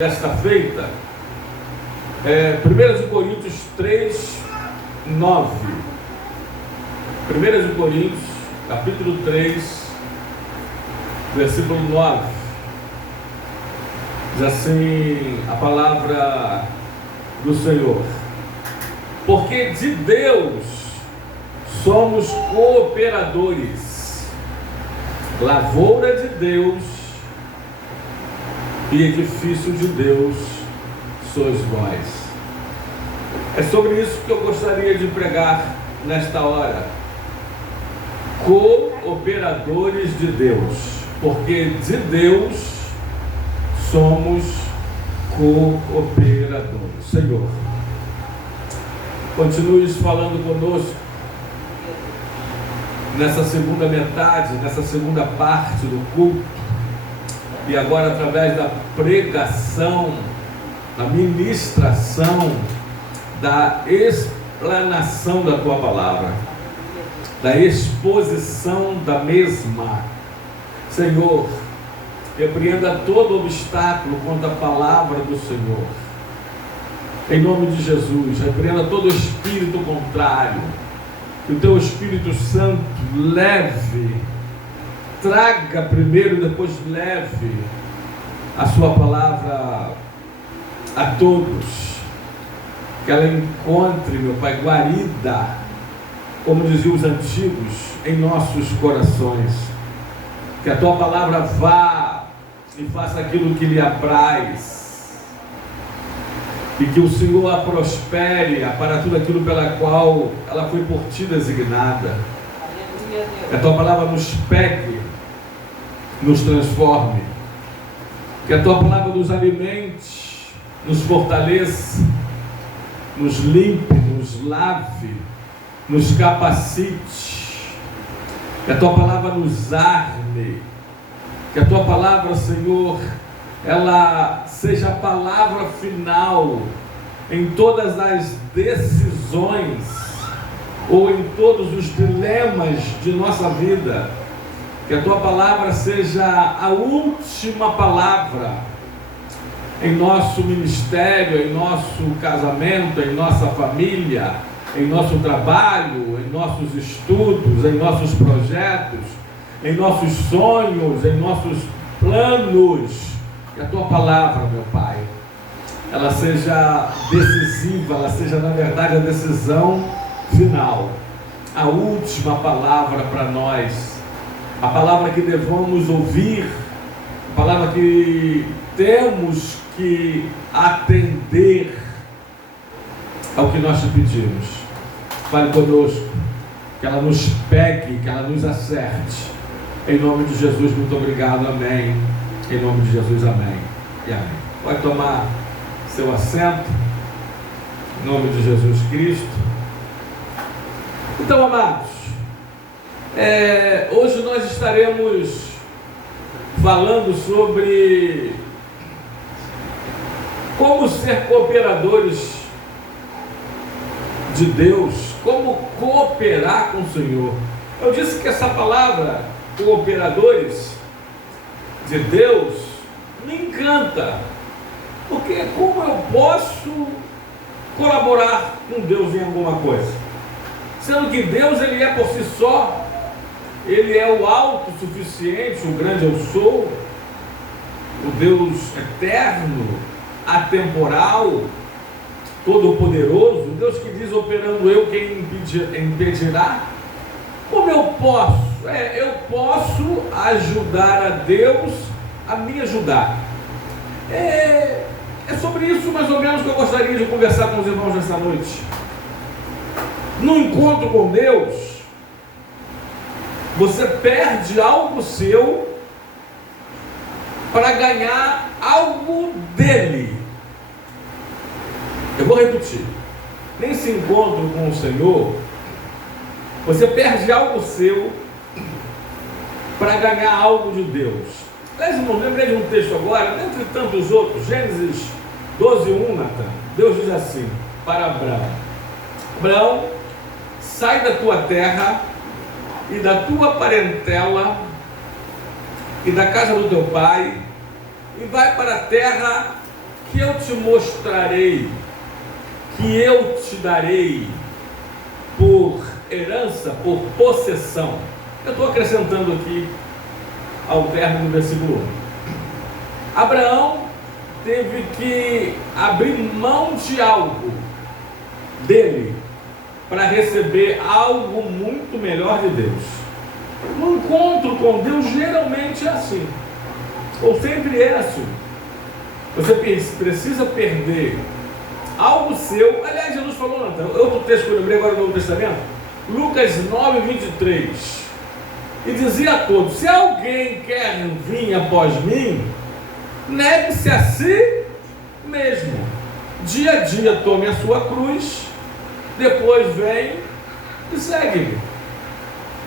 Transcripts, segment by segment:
Desta feita, 1 Coríntios 3, 9. 1 Coríntios, capítulo 3, versículo 9. Diz assim a palavra do Senhor: porque de Deus somos cooperadores, lavoura de Deus e edifício de Deus sois vós. É sobre isso que eu gostaria de pregar nesta hora. Cooperadores de Deus, porque de Deus somos cooperadores. Senhor, continues falando conosco nessa segunda metade, nessa segunda parte do culto. E agora, através da pregação, da ministração, da explanação da Tua palavra, da exposição da mesma, Senhor, repreenda todo obstáculo contra a palavra do Senhor. Em nome de Jesus, repreenda todo espírito contrário. Que o Teu Espírito Santo leve, traga primeiro, depois leve a Sua palavra a todos, que ela encontre, meu Pai, guarida, como diziam os antigos, em nossos corações. Que a Tua palavra vá e faça aquilo que lhe apraz, e que o Senhor a prospere para tudo aquilo pela qual ela foi por Ti designada. Que a Tua palavra nos pegue, nos transforme, que a Tua palavra nos alimente, nos fortaleça, nos limpe, nos lave, nos capacite, que a Tua palavra nos arme, que a Tua palavra, Senhor, ela seja a palavra final em todas as decisões ou em todos os dilemas de nossa vida. Que a Tua palavra seja a última palavra em nosso ministério, em nosso casamento, em nossa família, em nosso trabalho, em nossos estudos, em nossos projetos, em nossos sonhos, em nossos planos. Que a Tua palavra, meu Pai, ela seja decisiva, ela seja, na verdade, a decisão final, a última palavra para nós. A palavra que devemos ouvir, a palavra que temos que atender ao que nós te pedimos. Fale conosco, que ela nos pegue, que ela nos acerte. Em nome de Jesus, muito obrigado, amém. Em nome de Jesus, amém e amém. Pode tomar seu assento, em nome de Jesus Cristo. Então, amados, hoje nós estaremos falando sobre como ser cooperadores de Deus, como cooperar com o Senhor. Eu disse que essa palavra, cooperadores de Deus, me encanta, porque como eu posso colaborar com Deus em alguma coisa? Sendo que Deus, Ele é por si só, Ele é o autossuficiente, o grande eu sou, o Deus eterno, atemporal, todo-poderoso, o Deus que diz: operando eu, quem impedirá? Como eu posso? Eu posso ajudar a Deus a me ajudar. É sobre isso mais ou menos que eu gostaria de conversar com os irmãos nessa noite. No encontro com Deus, você perde algo seu para ganhar algo dele. Eu vou repetir. Nesse encontro com o Senhor, você perde algo seu para ganhar algo de Deus. Aliás, irmão, lembrei de um texto agora, dentre tantos outros, Gênesis 12:1, Natan. Deus diz assim para Abraão: Abraão, sai da tua terra e da tua parentela e da casa do teu pai, e vai para a terra que eu te mostrarei, que eu te darei por herança, por possessão. Eu estou acrescentando aqui ao término do versículo 1. Abraão teve que abrir mão de algo dele para receber algo muito melhor de Deus. No encontro com Deus geralmente é assim, ou sempre é assim. Você precisa perder algo seu. Aliás, Jesus falou, outro texto que eu lembrei agora do Novo Testamento, Lucas 9, 23, e dizia a todos: se alguém quer vir após mim, negue-se a si mesmo, dia a dia tome a sua cruz, depois vem e segue-me.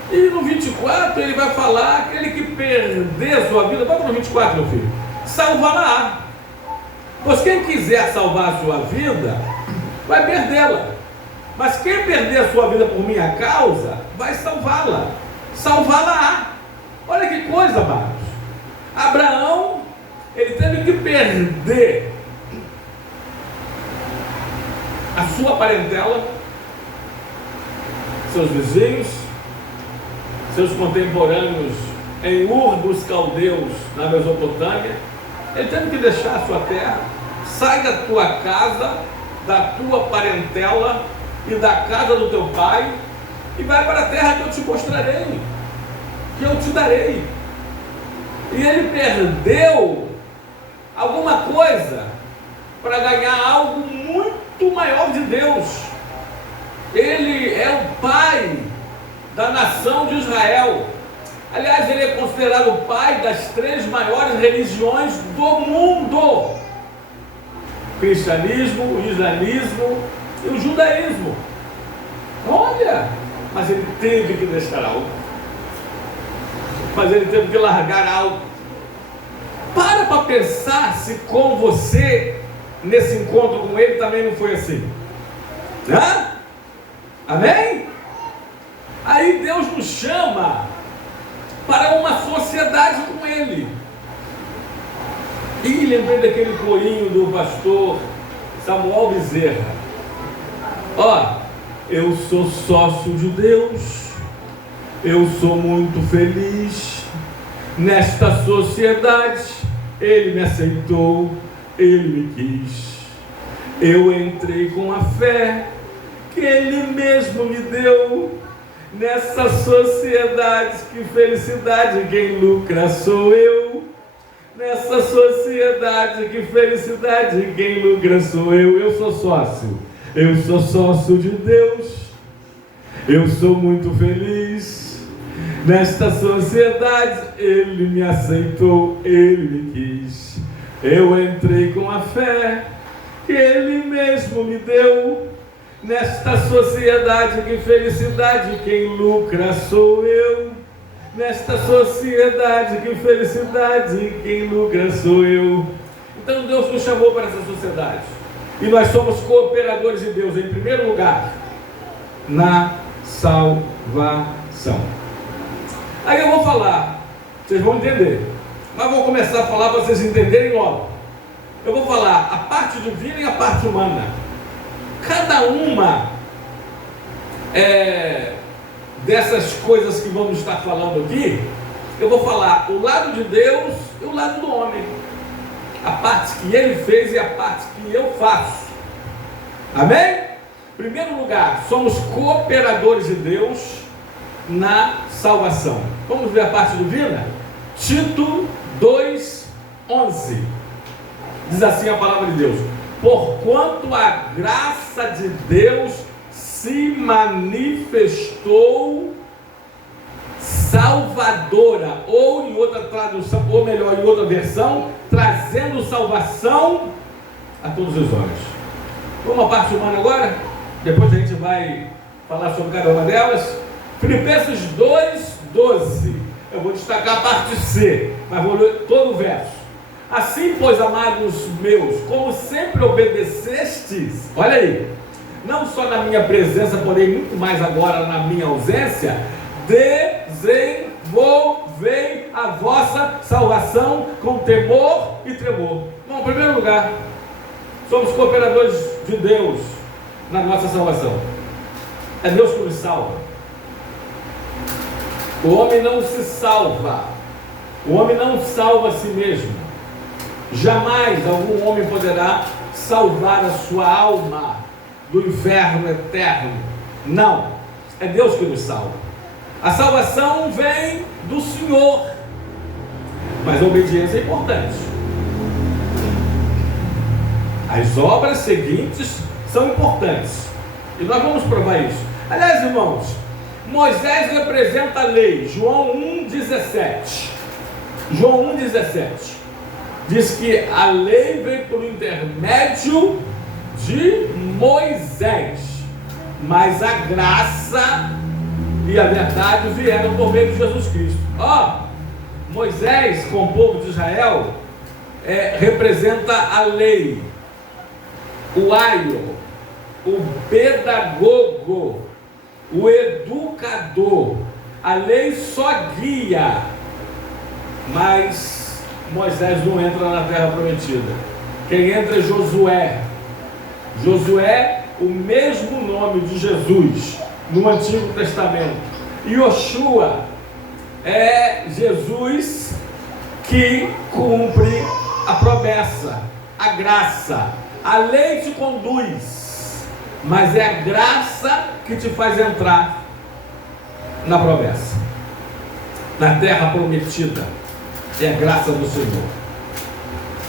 E no 24 ele vai falar: aquele que perder a sua vida, bota no 24, meu filho, salvará. Pois quem quiser salvar a sua vida, vai perdê-la. Mas quem perder a sua vida por minha causa, vai salvá-la. Salvá-la. Olha que coisa, amados. Abraão, ele teve que perder a sua parentela, seus vizinhos, seus contemporâneos em Ur dos Caldeus, na Mesopotâmia. Ele teve que deixar a sua terra, sai da tua casa, da tua parentela e da casa do teu pai, e vai para a terra que eu te mostrarei, que eu te darei. E ele perdeu alguma coisa para ganhar algo muito maior de Deus. Ele é o pai da nação de Israel. Aliás, ele é considerado o pai das 3 maiores religiões do mundo: o cristianismo, o islamismo e o judaísmo. Olha, mas ele teve que deixar algo, mas ele teve que largar algo. Para pensar se com você, nesse encontro com ele, também não foi assim. Amém? Aí Deus nos chama para uma sociedade com ele. E lembrei daquele corinho do pastor Samuel Bezerra: eu sou sócio de Deus, eu sou muito feliz nesta sociedade, ele me aceitou, ele me quis, eu entrei com a fé que ele mesmo me deu. Nessa sociedade, que felicidade, quem lucra sou eu. Nessa sociedade, que felicidade, quem lucra sou eu. Eu sou sócio de Deus, eu sou muito feliz nesta sociedade, ele me aceitou, ele me quis, eu entrei com a fé que ele mesmo me deu. Nesta sociedade, que felicidade, quem lucra sou eu. Nesta sociedade, que felicidade, quem lucra sou eu. Então Deus nos chamou para essa sociedade, e nós somos cooperadores de Deus, em primeiro lugar, na salvação. Aí eu vou falar, vocês vão entender, mas vou começar a falar para vocês entenderem logo. Eu vou falar a parte divina e a parte humana. Cada uma dessas coisas que vamos estar falando aqui, eu vou falar o lado de Deus e o lado do homem, a parte que ele fez e a parte que eu faço. Amém? Em primeiro lugar, somos cooperadores de Deus na salvação. Vamos ver a parte divina? Tito 2:11 diz assim a palavra de Deus: porquanto a graça de Deus se manifestou salvadora, ou em outra tradução, ou melhor, em outra versão, trazendo salvação a todos os homens. Vamos à parte humana agora? Depois a gente vai falar sobre cada uma delas. Filipenses 2:12. Eu vou destacar a parte C, mas vou ler todo o verso. Assim, pois, amados meus, como sempre obedecestes, olha aí, não só na minha presença, porém muito mais agora na minha ausência, desenvolvei a vossa salvação com temor e tremor. Bom, em primeiro lugar, Somos cooperadores de Deus na nossa salvação. É Deus que nos salva. O homem não se salva. O homem não salva a si mesmo. Jamais algum homem poderá salvar a sua alma do inferno eterno. Não. É Deus que nos salva. A salvação vem do Senhor. Mas a obediência é importante. As obras seguintes são importantes. E nós vamos provar isso. Aliás, irmãos, Moisés representa a lei. João 1,17. João 1,17 diz que a lei veio por intermédio de Moisés, mas a graça e a verdade vieram por meio de Jesus Cristo. Moisés, com o povo de Israel, representa a lei, o aio, o pedagogo, o educador. A lei só guia, mas Moisés não entra na terra prometida. Quem entra é Josué. Josué, o mesmo nome de Jesus no Antigo Testamento. E Yoshua é Jesus que cumpre a promessa, a graça. A lei te conduz, mas é a graça que te faz entrar na promessa, na terra prometida. É a graça do Senhor.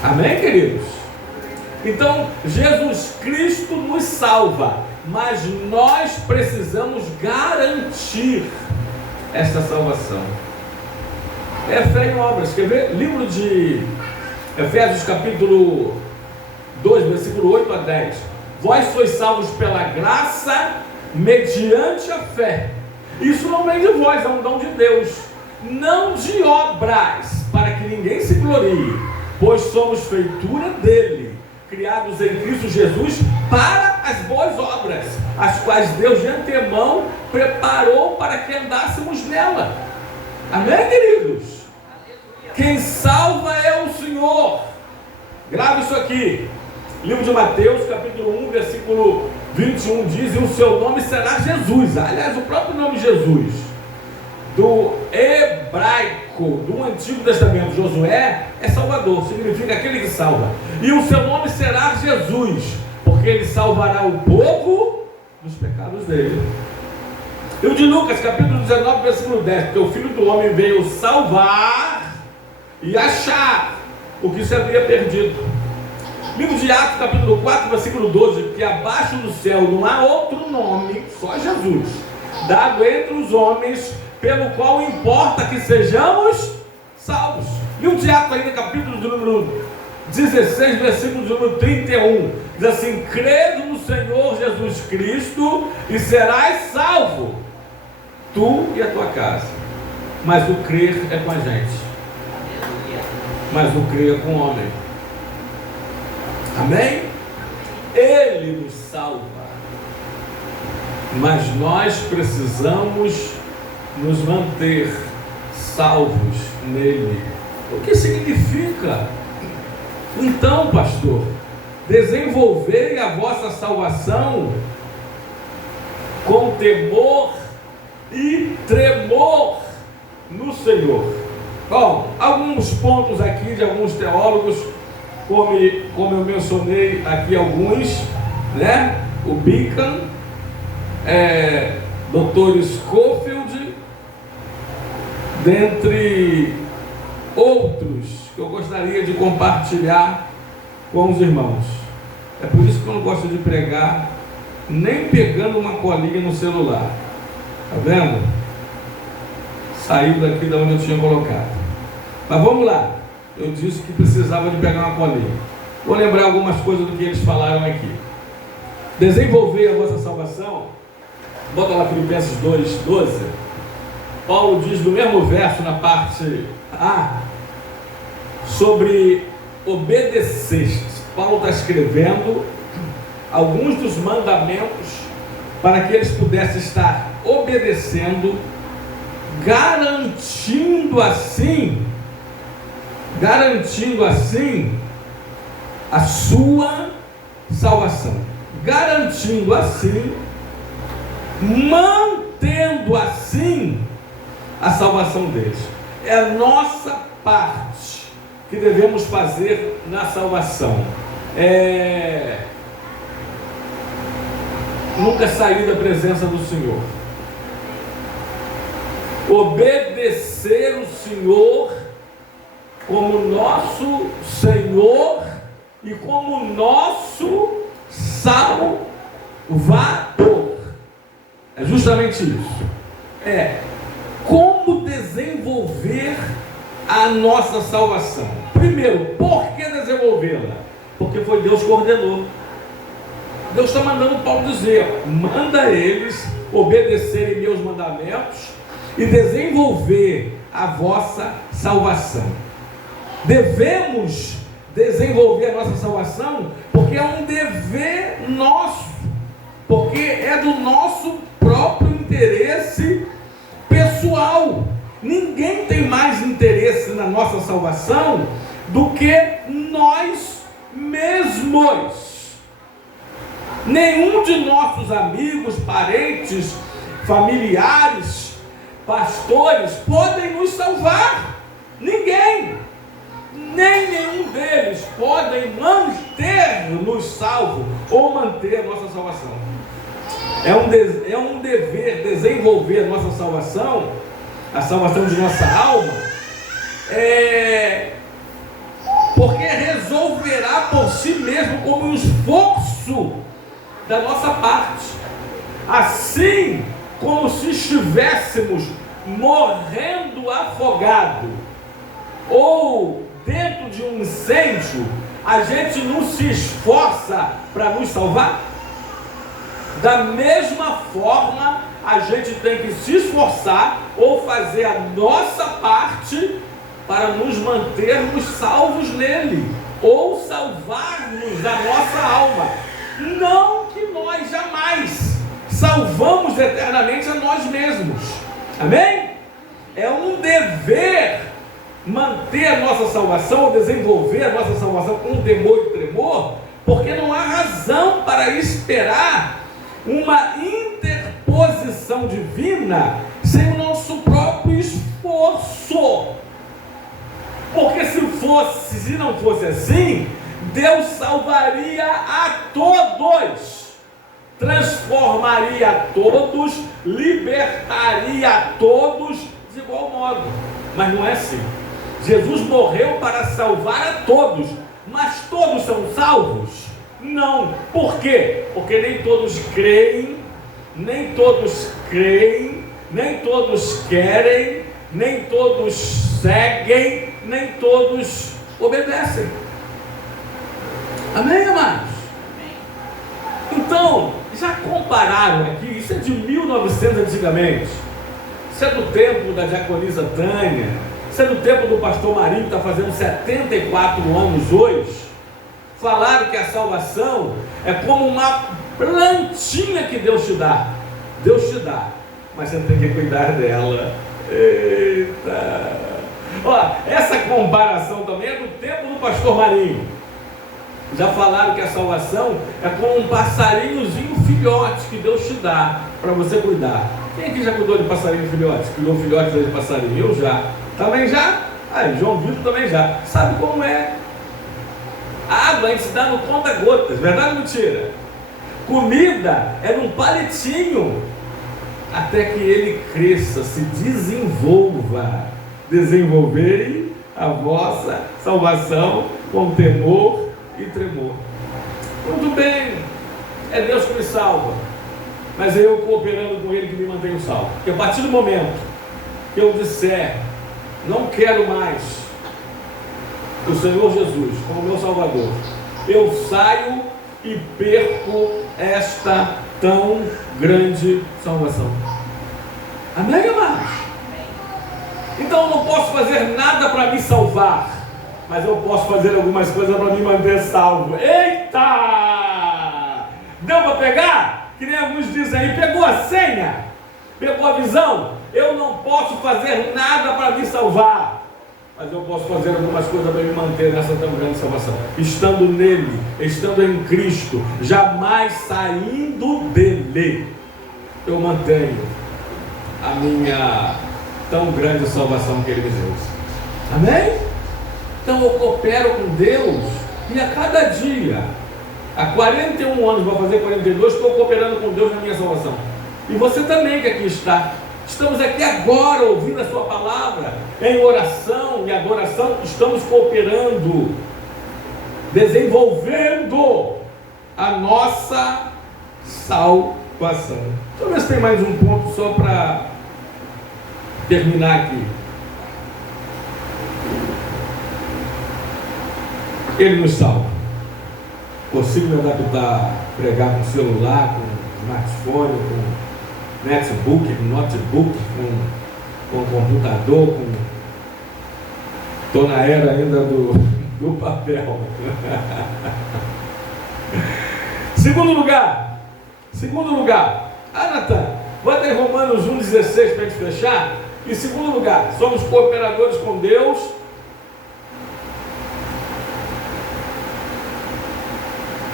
Amém, queridos? Então, Jesus Cristo nos salva, mas nós precisamos garantir esta salvação. É fé em obras. Quer ver? Livro de Efésios capítulo 2, versículo 8 a 10. Vós sois salvos pela graça, mediante a fé. Isso não vem de vós, é um dom de Deus, não de obras, para que ninguém se glorie, pois somos feitura dele, criados em Cristo Jesus para as boas obras, as quais Deus de antemão preparou para que andássemos nela. Amém, queridos? Quem salva é o Senhor. Grave isso aqui. Livro de Mateus, capítulo 1, versículo 21 diz: e o seu nome será Jesus. Aliás, o próprio nome Jesus, do hebraico, do Antigo Testamento, Josué, é Salvador, significa aquele que salva. E o seu nome será Jesus, porque ele salvará o povo dos pecados dele. E o de Lucas, capítulo 19, versículo 10, porque o Filho do Homem veio salvar e achar o que se havia perdido. Livro de Atos, capítulo 4, versículo 12, que abaixo do céu não há outro nome, só Jesus, dado entre os homens, pelo qual importa que sejamos salvos. Livro de Atos, ainda capítulo de número 16, versículo de número 31, diz assim: crede no Senhor Jesus Cristo e serás salvo, tu e a tua casa. Mas o crer é com a gente, mas o crer é com o homem. Amém? Ele nos salva, mas nós precisamos nos manter salvos nele. O que significa? Então, pastor, desenvolvei a vossa salvação com temor e tremor no Senhor. Bom, alguns pontos aqui de alguns teólogos, como eu mencionei aqui alguns, né? O Beacon, Dr. Scofield, dentre outros que eu gostaria de compartilhar com os irmãos. É por isso que eu não gosto de pregar nem pegando uma colinha no celular. Tá vendo? Saiu daqui de onde eu tinha colocado. Mas vamos lá. Eu disse que precisava de pegar uma colinha. Vou lembrar algumas coisas do que eles falaram aqui. Desenvolver a vossa salvação. Bota lá Filipenses 2:12. Paulo diz no mesmo verso, na parte A, sobre obedecer. Paulo está escrevendo alguns dos mandamentos para que eles pudessem estar obedecendo, garantindo assim a sua salvação, garantindo assim, mantendo assim a salvação deles. É a nossa parte que devemos fazer na salvação. Nunca sair da presença do Senhor. Obedecer o Senhor como nosso Senhor e como nosso Salvador. É justamente isso. Como desenvolver a nossa salvação. Primeiro, por que desenvolvê-la? Porque foi Deus que ordenou. Deus está mandando Paulo dizer: manda eles obedecerem meus mandamentos e desenvolver a vossa salvação. Devemos desenvolver a nossa salvação porque é um dever nosso, porque é do nosso próprio interesse pessoal. Ninguém tem mais interesse na nossa salvação do que nós mesmos. Nenhum de nossos amigos, parentes, familiares, pastores podem nos salvar. Ninguém. Nem nenhum deles podem manter-nos salvos ou manter a nossa salvação. É um dever desenvolver a nossa salvação, a salvação de nossa alma, porque resolverá por si mesmo como um esforço da nossa parte. Assim como se estivéssemos morrendo afogado ou dentro de um incêndio, a gente não se esforça para nos salvar. Da mesma forma, a gente tem que se esforçar ou fazer a nossa parte para nos mantermos salvos nele, ou salvar-nos a nossa alma. Não que nós jamais salvamos eternamente a nós mesmos. Amém? É um dever manter a nossa salvação, ou desenvolver a nossa salvação com temor e tremor, porque não há razão para esperar uma interposição divina sem o nosso próprio esforço. Porque se não fosse assim, Deus salvaria a todos, transformaria a todos, libertaria a todos de igual modo. Mas não é assim. Jesus morreu para salvar a todos, mas todos são salvos? Não. Por quê? Porque nem todos creem, nem todos querem, nem todos seguem, nem todos obedecem. Amém, amados? Então, já compararam aqui, isso é de 1900 antigamente, isso é do tempo da diaconisa Tânia, isso é do tempo do pastor Marinho, que está fazendo 74 anos hoje. Falaram que a salvação é como uma plantinha que Deus te dá. Deus te dá, mas você tem que cuidar dela. Eita! Ó, essa comparação também é do tempo do pastor Marinho. Já falaram que a salvação é como um passarinhozinho filhote que Deus te dá para você cuidar. Quem aqui já cuidou de passarinho filhote? Criou filhote de passarinho? Eu já. Também já? João Vitor também já. Sabe como é? A água a gente se dá no conta-gotas, verdade ou mentira? Comida é num palitinho, até que ele cresça, se desenvolva. Desenvolvei a vossa salvação com temor e tremor. Muito bem, é Deus que me salva, mas é eu cooperando com Ele que me mantém salvo. Porque a partir do momento que eu disser, não quero mais o Senhor Jesus como meu Salvador, eu saio e perco esta tão grande salvação. Amém, amados? Então eu não posso fazer nada para me salvar, mas eu posso fazer algumas coisas para me manter salvo. Eita! Deu para pegar? Que nem alguns dizem aí, pegou a senha? Pegou a visão? Eu não posso fazer nada para me salvar. mas eu posso fazer algumas coisas para me manter nessa tão grande salvação. Estando nele, estando em Cristo, jamais saindo dele, eu mantenho a minha tão grande salvação que ele me deu. Amém? Então eu coopero com Deus e a cada dia, há 41 anos, vou fazer 42, estou cooperando com Deus na minha salvação. E você também que aqui está. Estamos aqui agora ouvindo a sua palavra, em oração e adoração, estamos cooperando, desenvolvendo a nossa salvação. Deixa eu ver se tem mais um ponto só para terminar aqui. Ele nos salva. Consigo me adaptar a pregar com celular, com smartphone, com netbook, com notebook, com computador, estou na era ainda do papel. Segundo lugar, Natan, bota em Romanos 1,16 para a gente fechar. Em segundo lugar, somos cooperadores com Deus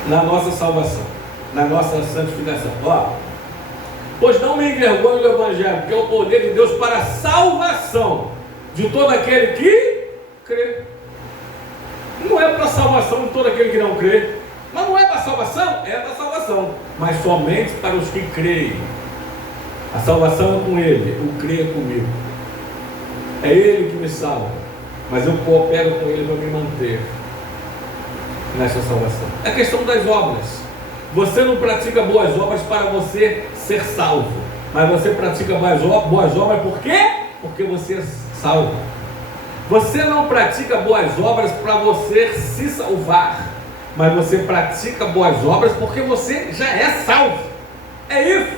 na nossa salvação, na nossa santificação. Pois não me envergonho do Evangelho, que é o poder de Deus para a salvação de todo aquele que crê. Não é para a salvação de todo aquele que não crê. Mas não é para a salvação? É para a salvação. Mas somente para os que creem. A salvação é com Ele, o crer é comigo. É Ele que me salva. Mas eu coopero com Ele para me manter nessa salvação. É questão das obras. Você não pratica boas obras para você ser salvo, mas você pratica boas obras por quê? Porque você é salvo. Você não pratica boas obras para você se salvar, mas você pratica boas obras porque você já é salvo. É isso.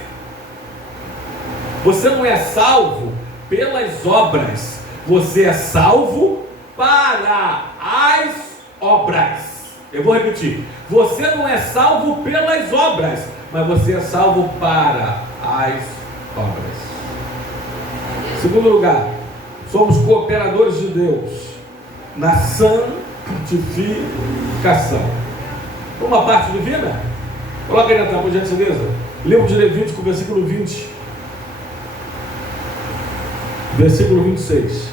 Você não é salvo pelas obras, você é salvo para as obras. Eu vou repetir, você não é salvo pelas obras, mas você é salvo para as obras. Segundo lugar, somos cooperadores de Deus na santificação. Uma parte divina? Coloca aí na tela, por gentileza. Livro de Levítico, versículo 20. Versículo 26.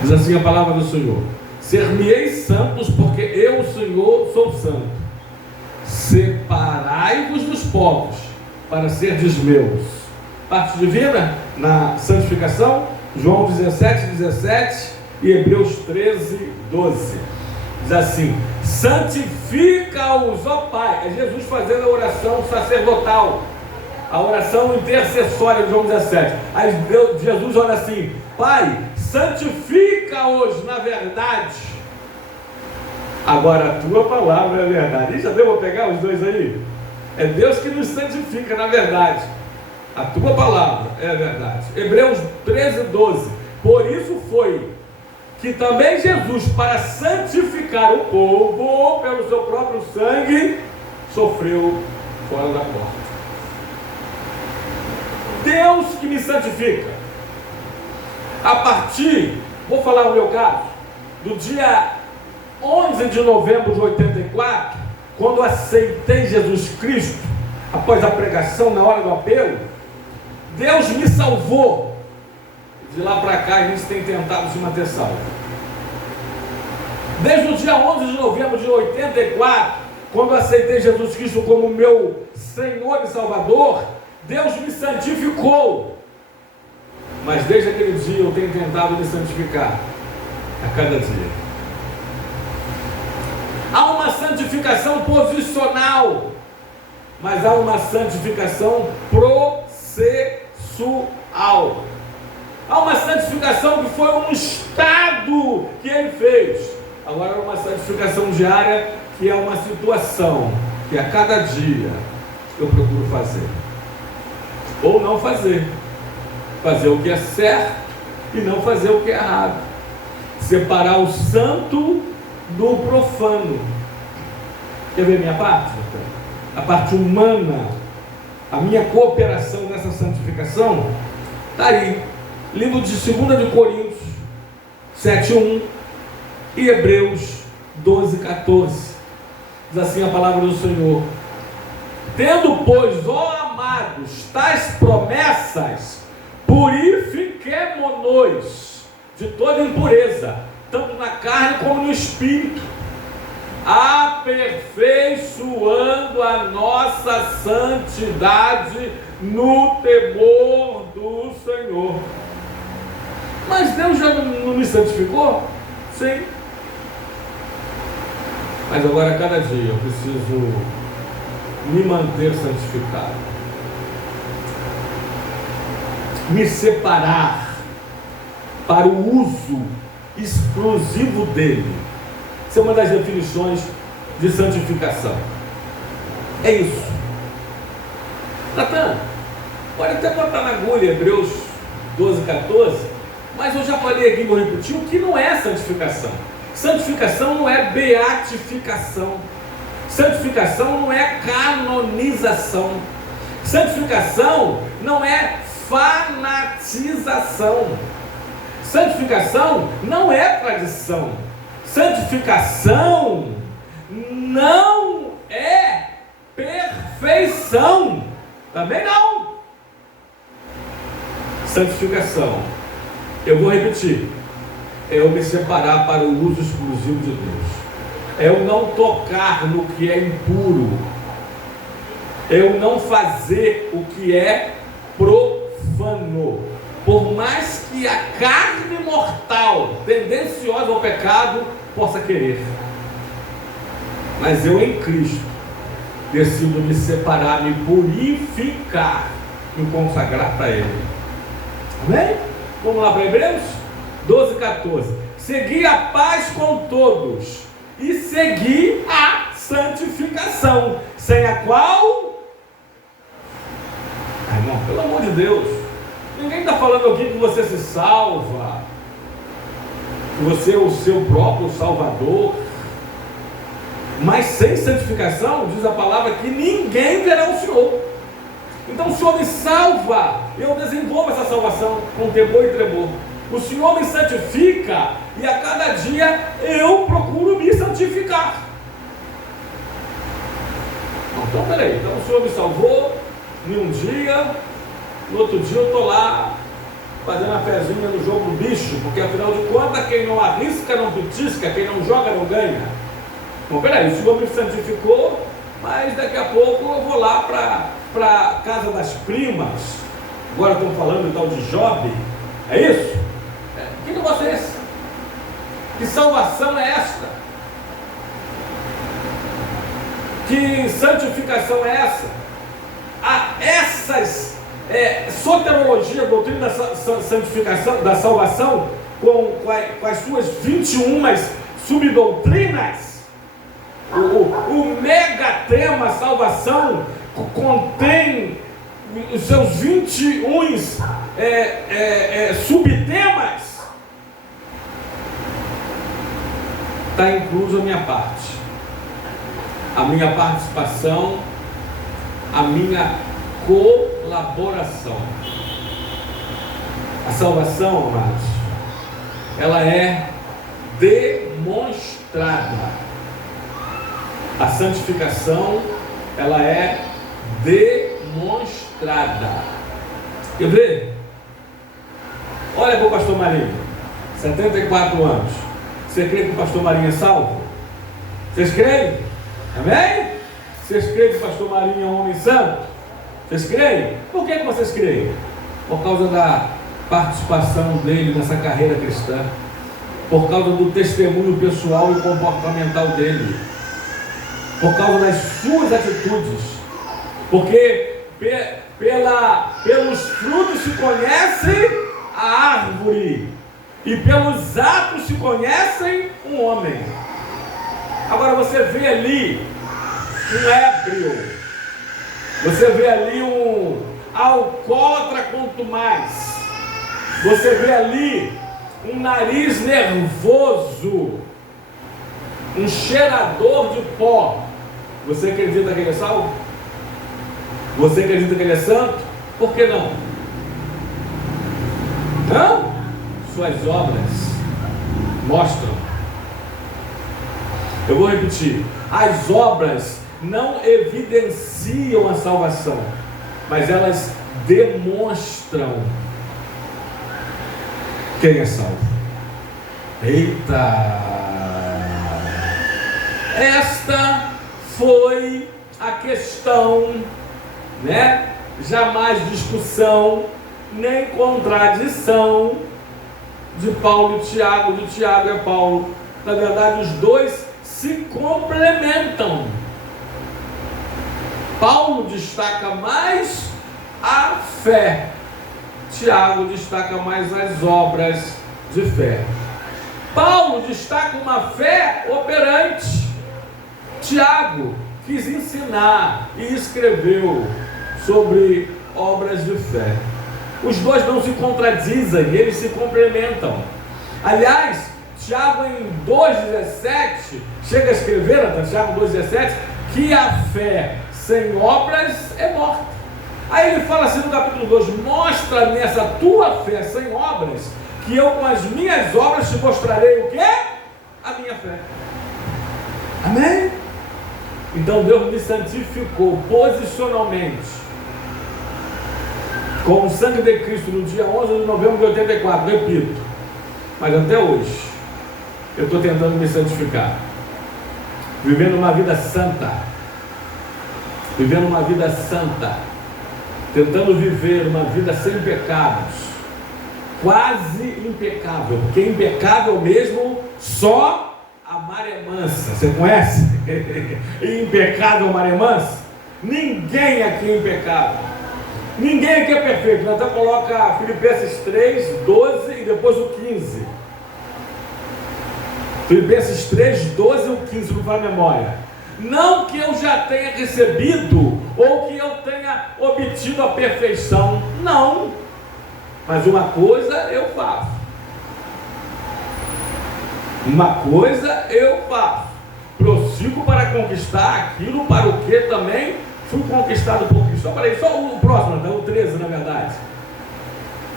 Diz assim a palavra do Senhor: ser-me-eis santos, porque eu, o Senhor, sou santo. Separai-vos dos povos, para serdes meus. Parte divina na santificação, João 17 e Hebreus 13, 12. Diz assim: santifica-os, ó Pai. É Jesus fazendo a oração sacerdotal, a oração intercessória de João 17. Aí Jesus ora assim: Pai, santifica-os na verdade. Agora a tua palavra é a verdade. E já deu para pegar os dois aí? É Deus que nos santifica na verdade. A tua palavra é a verdade. Hebreus 13, 12. Por isso foi que também Jesus, para santificar o povo pelo seu próprio sangue, sofreu fora da porta. Deus que me santifica. A partir, vou falar o meu caso, do dia 11 de novembro de 84, quando aceitei Jesus Cristo, após a pregação, na hora do apelo, Deus me salvou. De lá para cá a gente tem tentado se manter salvo. Desde o dia 11 de novembro de 84, quando aceitei Jesus Cristo como meu Senhor e Salvador, Deus me santificou. Mas desde aquele dia eu tenho tentado me santificar a cada dia. Há uma santificação posicional, mas há uma santificação processual. Há uma santificação que foi um estado que ele fez. Agora há uma santificação diária, que é uma situação que a cada dia eu procuro fazer ou não fazer. Fazer o que é certo e não fazer o que é errado. Separar o santo do profano. Quer ver a minha parte? A parte humana, a minha cooperação nessa santificação, está aí. Livro de 2 de Coríntios, 7:1 e Hebreus 12:14. Diz assim a palavra do Senhor: tendo, pois, ó amados, tais promessas, purifiquemo-nos de toda impureza, tanto na carne como no espírito, aperfeiçoando a nossa santidade no temor do Senhor. Mas Deus já não me santificou? Sim. Mas agora, cada dia, eu preciso me manter santificado, me separar para o uso exclusivo dele. Essa é uma das definições de santificação. É isso. Natan, pode até botar na agulha Hebreus 12:14, mas eu já falei aqui, vou repetir, o que não é santificação. Santificação não é beatificação. Santificação não é canonização. Santificação não é fanatização. Santificação não é tradição. Santificação não é perfeição. Também não. Santificação, eu vou repetir, é eu me separar para o uso exclusivo de Deus. É eu não tocar no que é impuro. É eu não fazer o que é profano. Por mais que a carne mortal, tendenciosa ao pecado, possa querer. Mas eu em Cristo decido me separar, me purificar, me consagrar para Ele. Amém? Vamos lá para Hebreus 12:14. Segui a paz com todos e segui a santificação, sem a qual... Ai, irmão, pelo amor de Deus, ninguém está falando aqui que você se salva, que você é o seu próprio salvador. Mas sem santificação, diz a palavra, que ninguém verá o Senhor. Então o Senhor me salva, eu desenvolvo essa salvação com temor e tremor. O Senhor me santifica e a cada dia eu procuro me santificar. Então peraí, então o Senhor me salvou em um dia, no outro dia eu estou lá fazendo a fezinha no jogo do bicho, porque afinal de contas quem não arrisca não petisca, quem não joga não ganha. Bom, peraí, o Senhor me santificou, mas daqui a pouco eu vou lá para casa das primas. Agora estão falando tal de Job. É isso? Que negócio é esse? Que salvação é esta? Que santificação é essa? Essas soterologia, doutrina da santificação, da salvação, com as suas 21 subdoutrinas, o mega tema salvação contém os seus 21 subtemas. Está incluso a minha parte, a minha participação, a minha colaboração. A salvação, amados, ela é demonstrada. A santificação, ela é demonstrada. Quer ver? Olha para o pastor Marinho, 74 anos. Você crê que o pastor Marinho é salvo? Vocês creem? Amém? Vocês creem que o pastor Marinho é um homem santo? Vocês creem? Por que vocês creem? Por causa da participação dele nessa carreira cristã, por causa do testemunho pessoal e comportamental dele, por causa das suas atitudes, porque pelos frutos se conhece a árvore e pelos atos se conhecem um homem. Agora você vê ali um ébrio, você vê ali um alcoólatra quanto mais, você vê ali um nariz nervoso, um cheirador de pó. Você acredita que ele é salvo? Você acredita que ele é santo? Por que não? Suas obras mostram. Eu vou repetir: as obras não evidenciam a salvação, mas elas demonstram quem é salvo. Eita! Esta foi a questão, né? Jamais discussão, nem contradição de Paulo e Tiago, de Tiago e Paulo. Na verdade, os dois se complementam. Paulo destaca mais a fé, Tiago dstaca mais as obras de fé. Paulo destaca uma fé operante, Tiago quis ensinar e escreveu sobre obras de fé. Os dois não se contradizem, eles se complementam. Aliás, Tiago em 2,17 chega a escrever, Tiago 2,17, que a fé sem obras é morta. Aí ele fala assim no capítulo 2: mostra nessa tua fé sem obras, que eu com as minhas obras te mostrarei o quê? A minha fé. Amém? Então Deus me santificou posicionalmente com o sangue de Cristo no dia 11 de novembro de 84, repito, mas até hoje eu estou tentando me santificar, vivendo uma vida santa, tentando viver uma vida sem pecados, quase impecável, porque impecável mesmo só a maré mansa. Você conhece? Impecável maré mansa? Ninguém aqui é impecável. Ninguém aqui é perfeito. Nós até coloca Filipenses 3, 12 e depois o 15. Filipenses 3, 12 e o 15, não faz memória. Não que eu já tenha recebido ou que eu tenha obtido a perfeição. Não. Mas uma coisa eu faço. Prossigo para conquistar aquilo para o que também fui conquistado por Cristo. Só o próximo, o 13 na verdade.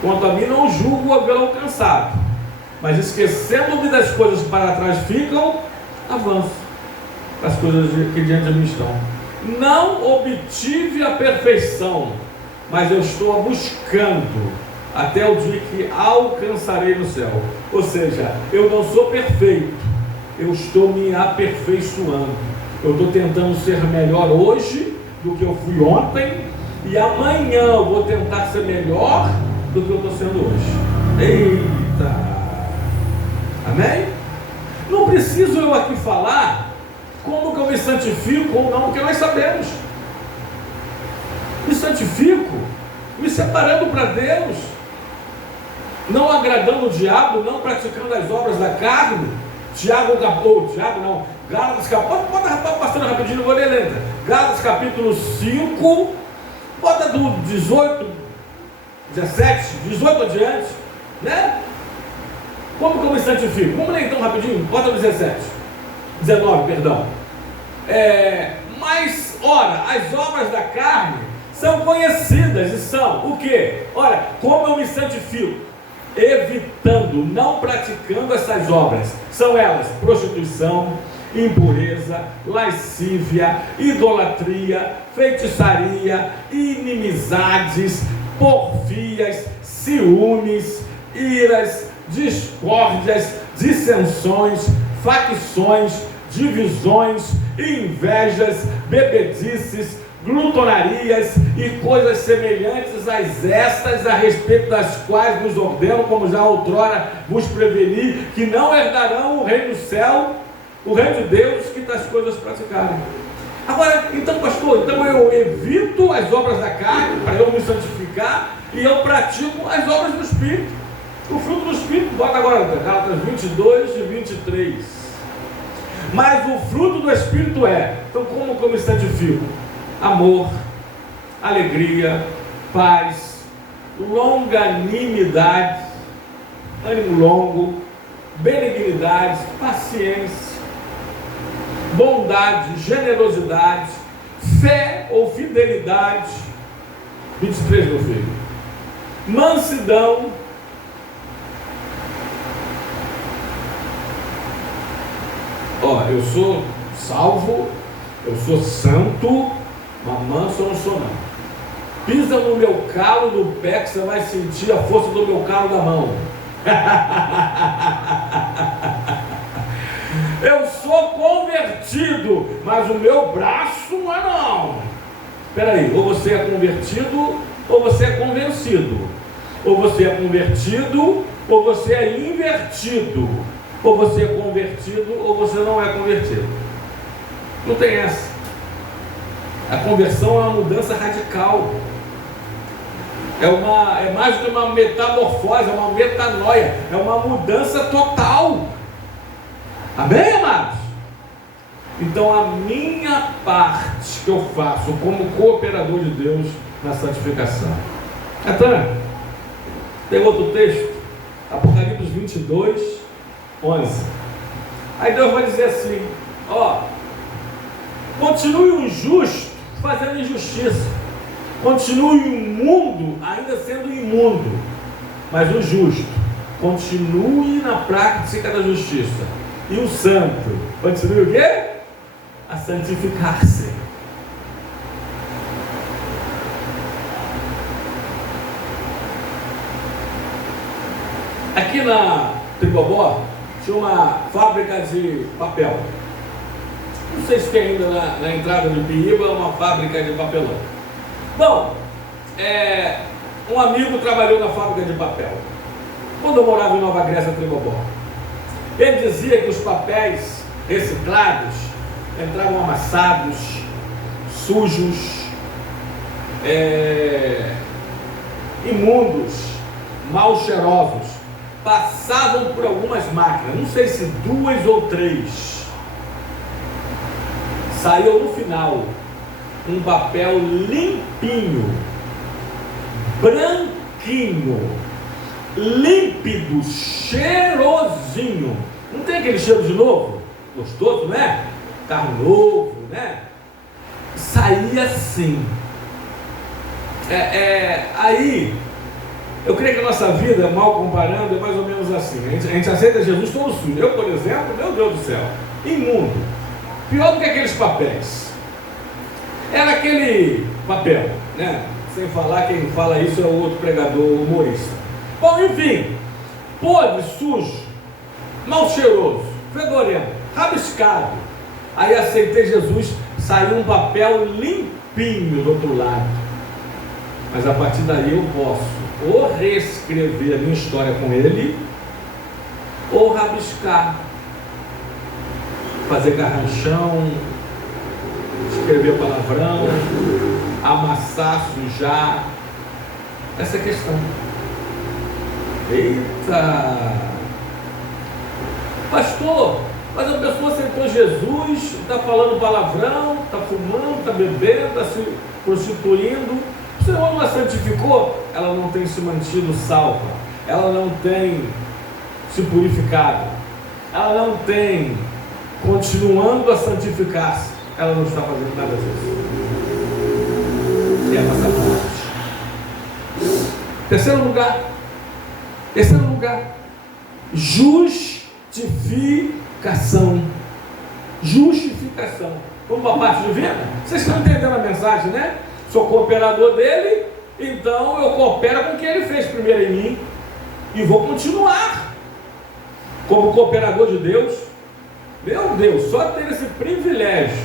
Quanto a mim, não julgo haver alcançado, mas esquecendo-me das coisas que para trás ficam, avanço as coisas que diante de mim estão. Não obtive a perfeição, mas eu estou buscando até o dia que alcançarei no céu. Ou seja, eu não sou perfeito, eu estou me aperfeiçoando. Eu estou tentando ser melhor hoje do que eu fui ontem, e amanhã eu vou tentar ser melhor do que eu estou sendo hoje. Eita! Amém? Não preciso eu aqui falar como que eu me santifico ou não, porque nós sabemos. Me santifico me separando para Deus, não agradando o diabo, não praticando as obras da carne. Gálatas, passando rapidinho, não vou ler letra. Gálatas capítulo 5, bota do 18, 17, 18 adiante, né? Como que eu me santifico? Vamos ler então rapidinho, bota do 19, perdão. Mas, ora, as obras da carne são conhecidas e são o quê? Ora, como eu me santifico? Evitando, não praticando essas obras. São elas: prostituição, impureza, lascívia, idolatria, feitiçaria, inimizades, porfias, ciúmes, iras, discórdias, dissensões, facções, divisões, invejas, bebedices, glutonarias e coisas semelhantes a estas, a respeito das quais vos ordeno, como já outrora vos preveni, que não herdarão o reino do céu, o reino de Deus, que tais coisas praticarem. Agora, então pastor, eu evito as obras da carne para eu me santificar, e eu pratico as obras do Espírito. O fruto do Espírito, bota agora Gálatas 22 e 23. Mas o fruto do Espírito então como que eu me santifico? Amor, alegria, paz, longanimidade, ânimo longo, benignidade, paciência, bondade, generosidade, fé ou fidelidade, 23, meu filho, mansidão, Ó, eu sou salvo, eu sou santo, mas manso eu não sou não. Pisa no meu calo do pé que você vai sentir a força do meu calo da mão. Eu sou convertido, mas o meu braço não é não. Espera aí, ou você é convertido ou você é convencido. Ou você é convertido ou você é invertido. Ou você é convertido ou você não é convertido. Não tem essa. A conversão é uma mudança radical. É mais do que uma metamorfose, é uma metanoia, é uma mudança total. Amém, amados? Então a minha parte que eu faço como cooperador de Deus na santificação. Natan, tem outro texto, Apocalipse 22, 11. Aí Deus vai dizer assim, ó, continue o injusto fazendo injustiça. Continue o imundo ainda sendo imundo, mas o justo continue na prática da justiça. E o santo continue o quê? A santificar-se. Aqui na Tribobó tinha uma fábrica de papel. Não sei se tem ainda na entrada de Piíba uma fábrica de papelão. Bom, um amigo trabalhou na fábrica de papel quando eu morava em Nova Grécia, Tribobó. Ele dizia que os papéis reciclados entravam amassados, sujos, imundos, mal cheirosos, passavam por algumas máquinas, não sei se 2 ou 3, saiu no final um papel limpinho, branquinho, límpido, cheirosinho. Não tem aquele cheiro de novo? Gostoso, né? Carro novo, né? Saía assim. Aí, eu creio que a nossa vida, mal comparando, é mais ou menos assim. A gente aceita Jesus todo sujo. Eu, por exemplo, meu Deus do céu, imundo. Pior do que aqueles papéis. Era aquele papel, né? Sem falar, quem fala isso é o outro pregador humorista. Bom, enfim, podre, sujo, mal cheiroso, fedorento, rabiscado. Aí aceitei Jesus, saiu um papel limpinho do outro lado. Mas a partir daí eu posso ou reescrever a minha história com ele, ou rabiscar, fazer garranchão, escrever palavrão, amassar, sujar. Essa é a questão. Eita! Pastor, mas a pessoa aceitou Jesus, está falando palavrão, está fumando, está bebendo, está se prostituindo. O Senhor não a santificou? Ela não tem se mantido salva, ela não tem se purificado, ela não tem continuando a santificar-se, ela não está fazendo nada disso. É a nossa parte. Terceiro lugar, justificação. Vamos para a parte divina? Vocês estão entendendo a mensagem, né? Sou cooperador dele, então eu coopero com o que ele fez primeiro em mim e vou continuar como cooperador de Deus. Meu Deus, só ter esse privilégio.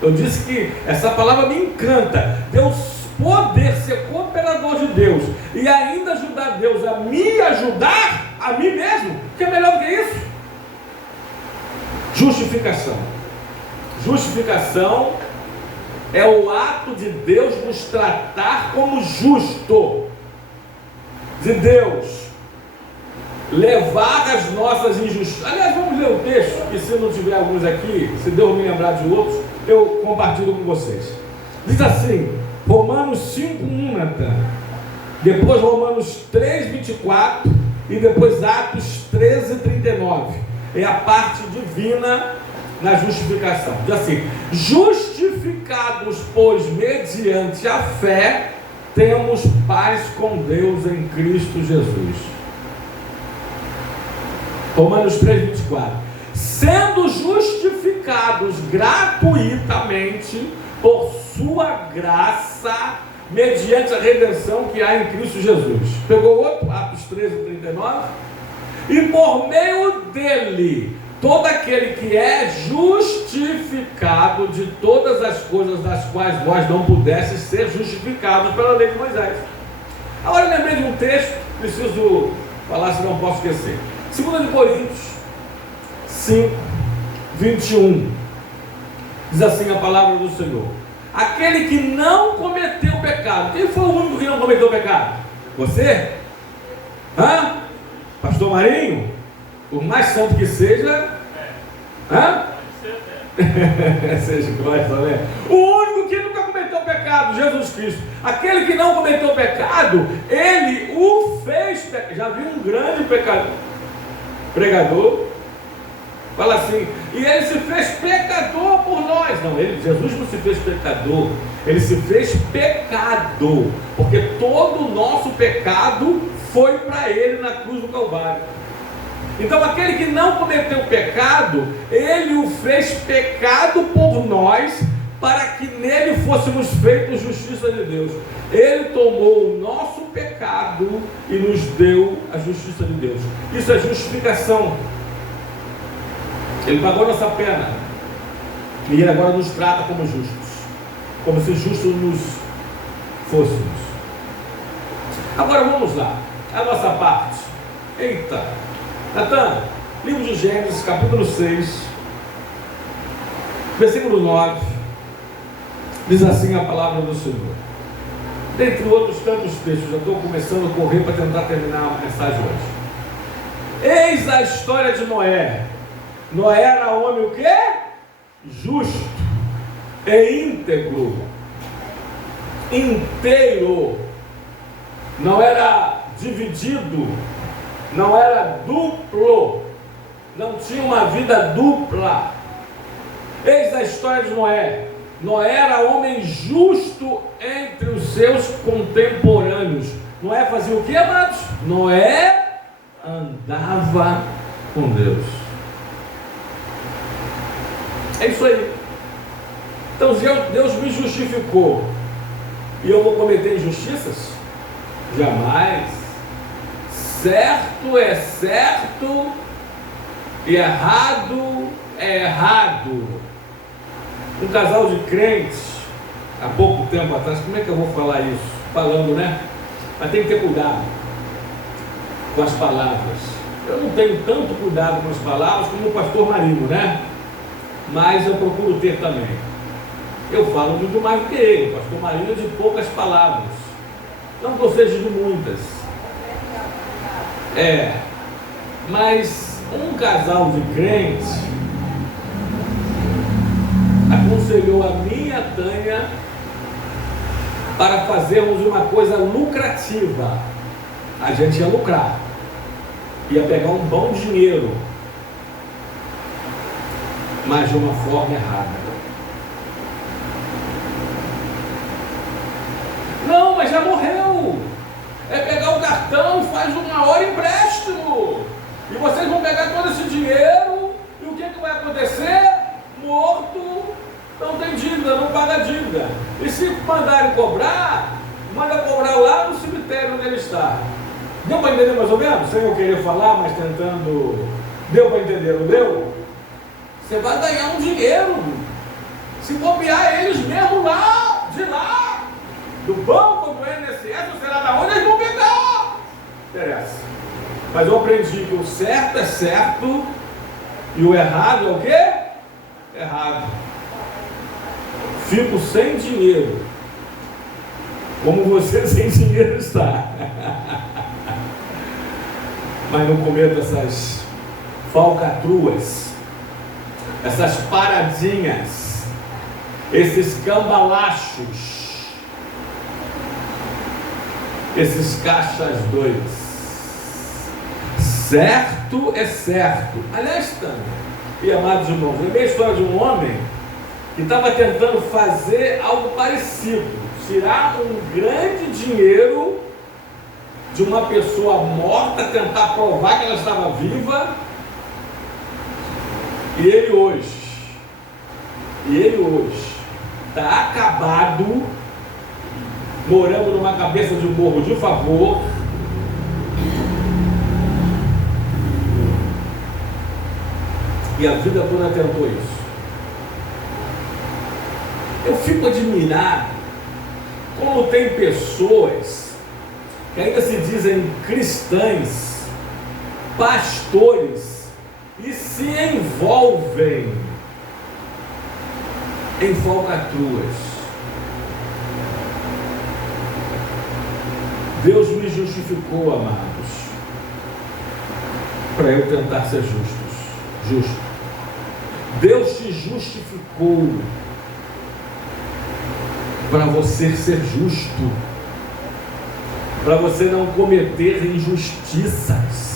Eu disse que essa palavra me encanta. Deus poder ser cooperador de Deus e ainda ajudar Deus a me ajudar a mim mesmo, que é melhor do que isso? Justificação é o ato de Deus nos tratar como justo, de Deus levar as nossas injustiças. Aliás, vamos ler o texto, e se não tiver alguns aqui, se Deus me lembrar de outros, eu compartilho com vocês. Diz assim, Romanos 5:1, Natan, depois Romanos 3:24 e depois Atos 13:39. É a parte divina na justificação. Diz assim: justificados, pois, mediante a fé, temos paz com Deus em Cristo Jesus. Romanos 3:24. sendo justificados gratuitamente por sua graça, mediante a redenção que há em Cristo Jesus. Pegou outro, Atos 13:39? E por meio dele, todo aquele que é justificado de todas as coisas das quais vós não pudestes ser justificados pela lei de Moisés. Agora eu lembrei de um texto, preciso falar, se não posso esquecer. 2 Coríntios 5:21. Diz assim a palavra do Senhor: aquele que não cometeu pecado. Quem foi o único que não cometeu pecado? Você? Pastor Marinho? Por mais santo que seja, seja glória, né? O único que nunca cometeu pecado, Jesus Cristo. Aquele que não cometeu pecado, ele o fez pecado. Já viu um grande pecador, pregador, fala assim, e ele se fez pecador por nós. Não, Jesus não se fez pecador, ele se fez pecado, porque todo o nosso pecado foi para ele na cruz do Calvário. Então aquele que não cometeu pecado, ele o fez pecado por nós, para que nele fôssemos feitos justiça de Deus. Ele tomou o nosso pecado e nos deu a justiça de Deus. Isso é justificação. Ele pagou nossa pena e ele agora nos trata como justos, como se justos nos fôssemos. Agora vamos lá, a nossa parte. Eita, Natan, livro de Gênesis, capítulo 6, versículo 9, diz assim a palavra do Senhor. Dentre outros tantos textos, já estou começando a correr para tentar terminar a mensagem hoje. Eis a história de Noé. Noé era homem o quê? Justo e íntegro, inteiro, não era dividido, não era duplo, não tinha uma vida dupla. Eis a história de Noé. Noé era homem justo entre os seus contemporâneos. Noé fazia o que, amados? Noé andava com Deus. É isso aí. Então Deus me justificou e eu vou cometer injustiças? Jamais. Certo é certo e errado é errado. Um casal de crentes, há pouco tempo atrás, como é que eu vou falar isso? Falando, né? Mas tem que ter cuidado com as palavras. Eu não tenho tanto cuidado com as palavras como o pastor Marinho, né? Mas eu procuro ter também. Eu falo muito mais do que ele. O pastor Marinho é de poucas palavras, não que eu seja de muitas. Mas um casal de crentes aconselhou a mim e a Tânia para fazermos uma coisa lucrativa. A gente ia lucrar, ia pegar um bom dinheiro, mas de uma forma errada. Não, mas já morreu. É pegar o cartão, faz um maior empréstimo, e vocês vão pegar todo esse dinheiro, e o que vai acontecer? Morto, não tem dívida, não paga dívida. E se mandarem cobrar, manda cobrar lá no cemitério onde ele está. Deu para entender mais ou menos? Sem eu querer falar, mas tentando. Deu para entender, não deu? Você vai ganhar um dinheiro, se bobear eles mesmo lá, de lá, do banco, do INSS, ou sei lá da onde, eles vão pegar. Interessa. Mas eu aprendi que o certo é certo e o errado é o quê? Errado. Fico sem dinheiro, como você sem dinheiro está. Mas não cometo essas falcatruas, essas paradinhas, esses cambalachos, esses caixas doidos. Certo é certo. Aliás, e amados irmãos, lembrei a história de um homem que estava tentando fazer algo parecido, tirar um grande dinheiro de uma pessoa morta, tentar provar que ela estava viva, E ele hoje está acabado, morando numa cabeça de morro de favor, e a vida toda tentou isso. Eu fico admirado como tem pessoas que ainda se dizem cristãs, pastores, e se envolvem em falcatruas. Deus me justificou, amados, para eu tentar ser justo. Deus te justificou para você ser justo, para você não cometer injustiças,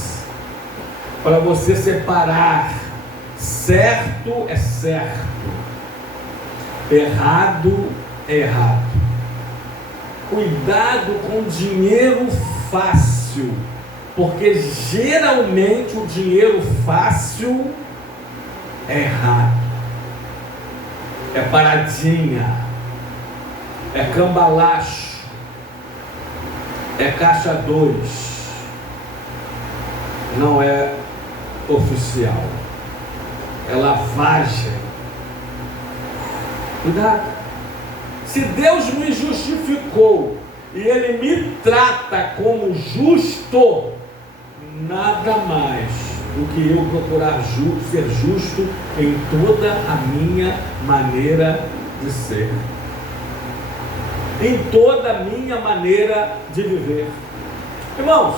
para você separar certo é certo, errado é errado. Cuidado com dinheiro fácil, porque geralmente o dinheiro fácil é errado, é paradinha, é cambalacho, é caixa 2, não é oficial, é lavagem. Cuidado. Se Deus me justificou e Ele me trata como justo, nada mais do que eu procurar ser justo em toda a minha maneira de ser, em toda a minha maneira de viver. Irmãos,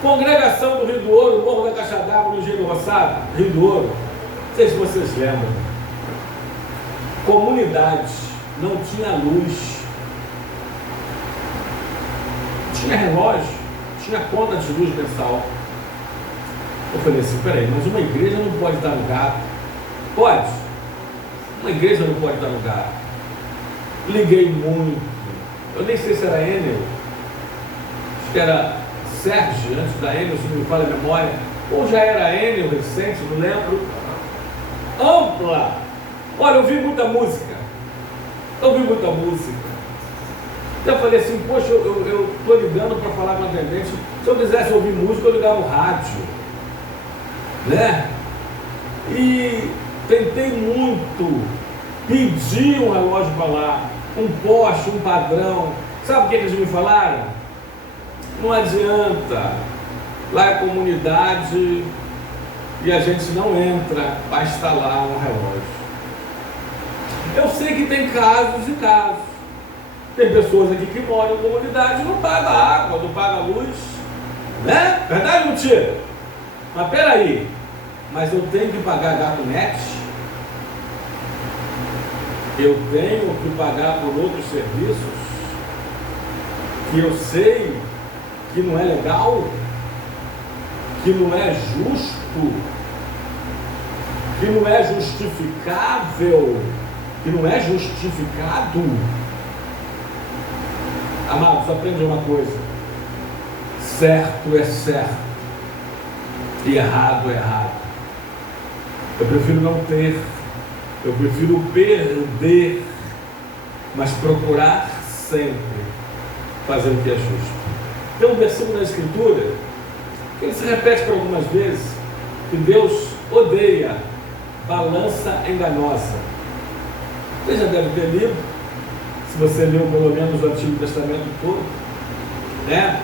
congregação do Rio do Ouro, Morro da Caixa d'Água, no Engenho do Roçado, Rio do Ouro, não sei se vocês lembram, comunidade, não tinha luz, tinha relógio, tinha conta de luz mensal. Eu falei assim, peraí, mas uma igreja não pode dar no gato? Pode? Uma igreja não pode dar no gato. Liguei muito, eu nem sei se era Enel, acho que era Sérgio, antes da Enel, se não me falha a memória, ou já era Enel recente, não lembro. Ampla! Olha, eu ouvi muita música. Eu falei assim, poxa, eu estou ligando para falar com a atendente. Se eu quisesse ouvir música, eu ligava o rádio, né? E tentei muito, pedi um relógio para lá, um poste, um padrão. Sabe o que eles me falaram? Não adianta, lá é comunidade e a gente não entra para instalar um relógio. Eu sei que tem casos e casos. Tem pessoas aqui que moram em comunidade e não pagam água, não pagam luz, né? Verdade ou mentira? Mas peraí, mas eu tenho que pagar gato net? Eu tenho que pagar por outros serviços que eu sei que não é legal, que não é justo, que não é justificável, que não é justificado. Amados, aprende uma coisa: certo é certo e errado é errado. Eu prefiro não ter, eu prefiro perder, mas procurar sempre fazer o que é justo. Tem um versículo na Escritura que ele se repete por algumas vezes, que Deus odeia balança enganosa. Você já deve ter lido, se você leu pelo menos o Antigo Testamento todo, né?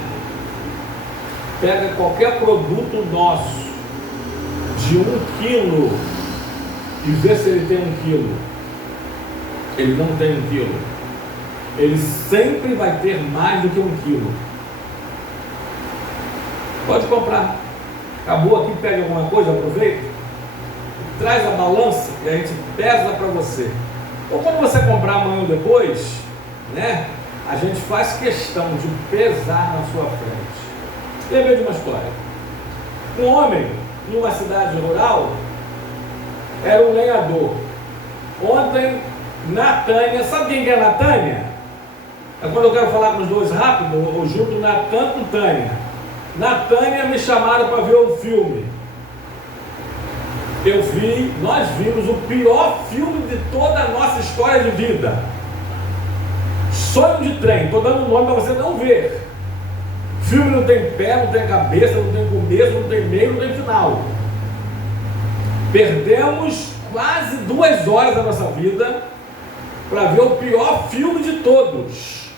Pega qualquer produto nosso de 1 quilo e vê se ele tem 1 quilo. Ele não tem 1 quilo. Ele sempre vai ter mais do que 1 quilo. Pode comprar. Acabou aqui, pega alguma coisa, aproveita, traz a balança e a gente pesa para você. Ou quando você comprar amanhã ou depois, né, a gente faz questão de pesar na sua frente. Lembrei de uma história. Um homem, em uma cidade rural, era um lenhador. Ontem, Natânia, sabe quem é Natânia? É quando eu quero falar com os dois rápido, eu junto Natan com Tânia. Natânia me chamaram para ver um filme. nós vimos o pior filme de toda a nossa história de vida. Sonho de Trem. Estou dando um nome para você não ver. O filme não tem pé, não tem cabeça, não tem começo, não tem meio, não tem final. Perdemos quase 2 horas da nossa vida para ver o pior filme de todos.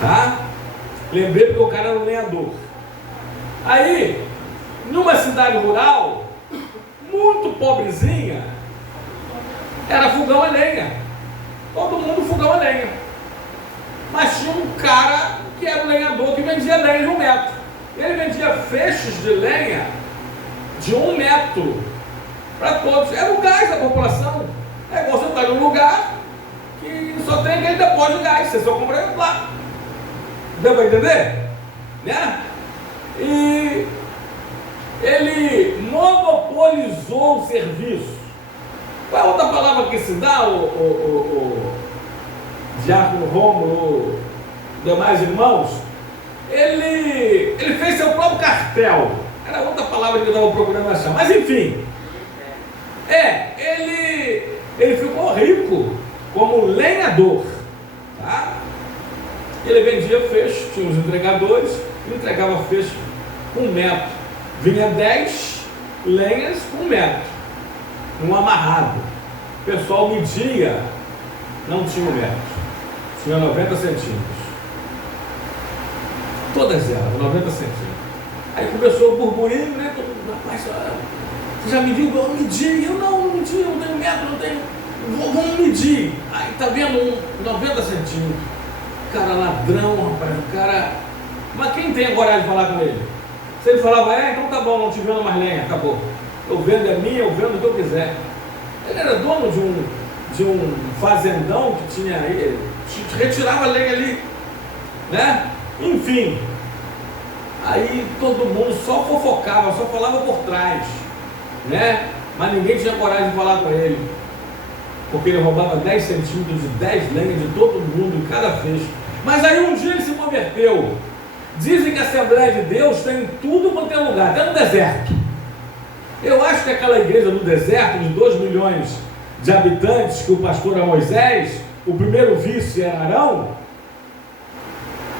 Tá? Lembrei porque o cara era um lenhador. Aí, numa cidade rural, muito pobrezinha, era fogão a lenha. Todo mundo fogão a lenha. Mas tinha um cara que era um lenhador que vendia lenha de 1 metro. Ele vendia feixes de lenha de 1 metro para todos. Era o gás da população. É igual você estar em um lugar que só tem aquele depósito de gás. Você só compra lá. Deu para entender? Né? E ele monopolizou o serviço. Qual é a outra palavra que se dá, o Diácono Rômulo, demais irmãos? Ele fez seu próprio cartel. Era outra palavra que eu estava procurando achar. Mas enfim, ele ficou rico como lenhador. Tá? Ele vendia fecho, tinha os entregadores, ele entregava fecho com 1 metro. Vinha 10 lenhas com 1 metro, um amarrado. O pessoal media, não tinha 1 metro, tinha 90 centímetros. Todas elas, 90 centímetros. Aí começou o burburinho, né? Todo mundo, rapaz, você já mediu? Eu medi. Eu não medi, eu não tenho 1 metro, não tenho. Vamos medir. Aí tá vendo 90 centímetros. O cara ladrão, rapaz, o cara. Mas quem tem a coragem de falar com ele? Se ele falava, então tá bom, não te vendo mais lenha, acabou. Eu vendo é minha, eu vendo o que eu quiser. Ele era dono de um fazendão que tinha aí, retirava a lenha ali, né? Enfim, aí todo mundo só fofocava, só falava por trás, né? Mas ninguém tinha coragem de falar com ele, porque ele roubava 10 centímetros de 10 lenhas de todo mundo, em cada fecho. Mas aí um dia ele se converteu. Dizem que a Assembleia de Deus tem tudo quanto é lugar, até no deserto. Eu acho que aquela igreja no deserto, de 2 milhões de habitantes, que o pastor era Moisés, o primeiro vice era Arão,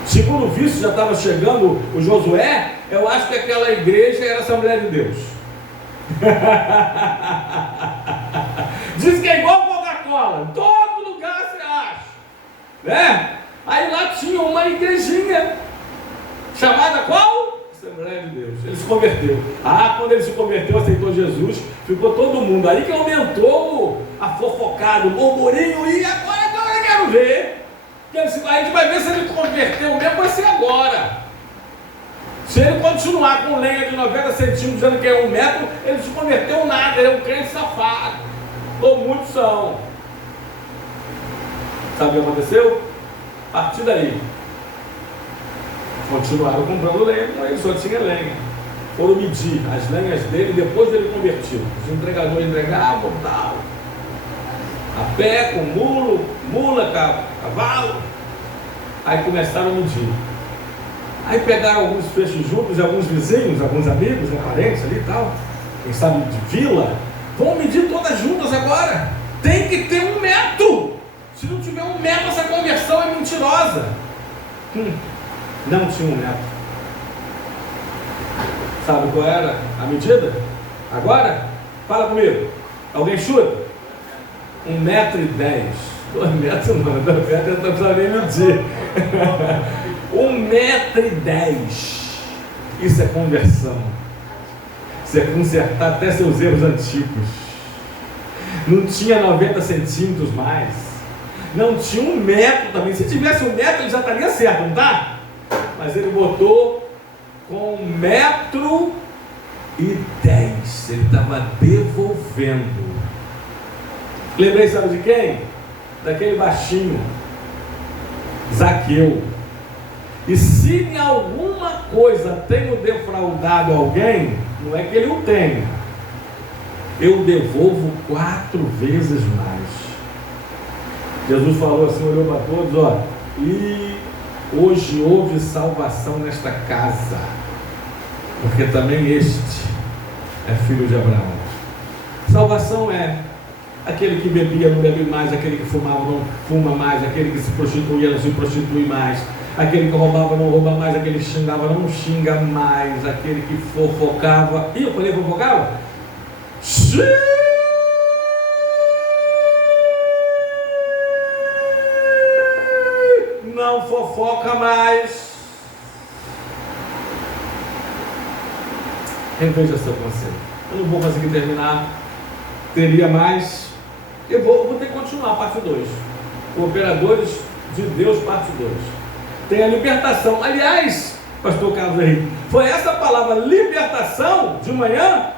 o segundo vice já estava chegando o Josué. Eu acho que aquela igreja era a Assembleia de Deus. Diz que é igual Coca-Cola, em todo lugar você acha, né? Aí lá tinha uma igrejinha chamada qual? Assembleia de Deus. Ele se converteu. Quando ele se converteu, aceitou Jesus, ficou todo mundo. Aí que aumentou a fofocada, o burburinho. E agora eu quero ver. A gente vai ver se ele converteu mesmo, vai ser agora. Se ele continuar com lenha de 90 centímetros, dizendo que é 1 metro, ele não se converteu nada, ele é um crente safado. Ou muitos são. Sabe o que aconteceu? A partir daí, continuaram comprando lenha, mas ele só tinha lenha. Foram medir as lenhas dele depois dele convertido. Os entregadores entregavam, tal, a pé, com mula, cavalo. Aí começaram a medir. Aí pegaram alguns fechos juntos, alguns vizinhos, alguns amigos, parentes ali e tal, quem sabe de vila, vão medir todas juntas agora. Tem que ter 1 metro. Se não tiver 1 metro, essa conversão é mentirosa. Não tinha 1 metro. Sabe qual era a medida? Agora, fala comigo. Alguém chuta? 1,10 metro. 2 metros não, 2 metros eu não precisa nem medir. 1,10 metro. Isso é conversão. Isso é consertar até seus erros antigos. Não tinha 90 centímetros mais. Não tinha 1 metro também. Se tivesse 1 metro, ele já estaria certo, não tá? Mas ele botou com 1,10 metro. Ele estava devolvendo. Lembrei, sabe de quem? Daquele baixinho, Zaqueu. E se em alguma coisa tenho defraudado alguém, não é que ele o tenha, eu devolvo 4 vezes mais. Jesus falou assim, olhou para todos, e hoje houve salvação nesta casa, porque também este é filho de Abraão. Salvação é aquele que bebia não bebe mais, aquele que fumava não fuma mais, aquele que se prostituía não se prostitui mais, aquele que roubava não rouba mais, aquele que xingava não xinga mais, aquele que fofocava. E eu falei fofocava? Não fofoca mais. Reveja seu conselho. Eu não vou conseguir terminar. Teria mais. Eu vou ter que continuar a parte 2. Cooperadores de Deus, parte 2. Tem a libertação. Aliás, pastor Carlos Henrique, foi essa palavra libertação de manhã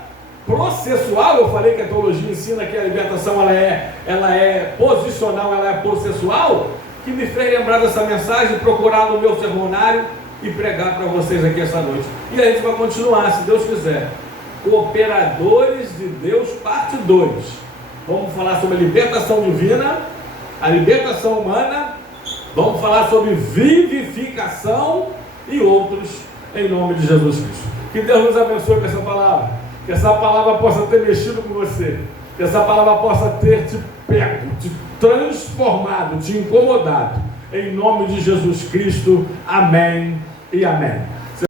processual. Eu falei que a teologia ensina que a libertação ela é posicional, ela é processual, que me fez lembrar dessa mensagem, procurar no meu sermonário e pregar para vocês aqui essa noite. E a gente vai continuar, se Deus quiser. Cooperadores de Deus, parte 2. Vamos falar sobre a libertação divina, a libertação humana, vamos falar sobre vivificação e outros, em nome de Jesus Cristo. Que Deus nos abençoe com essa palavra, que essa palavra possa ter mexido com você, que essa palavra possa ter te pego, te transformado, te incomodado, em nome de Jesus Cristo, amém e amém.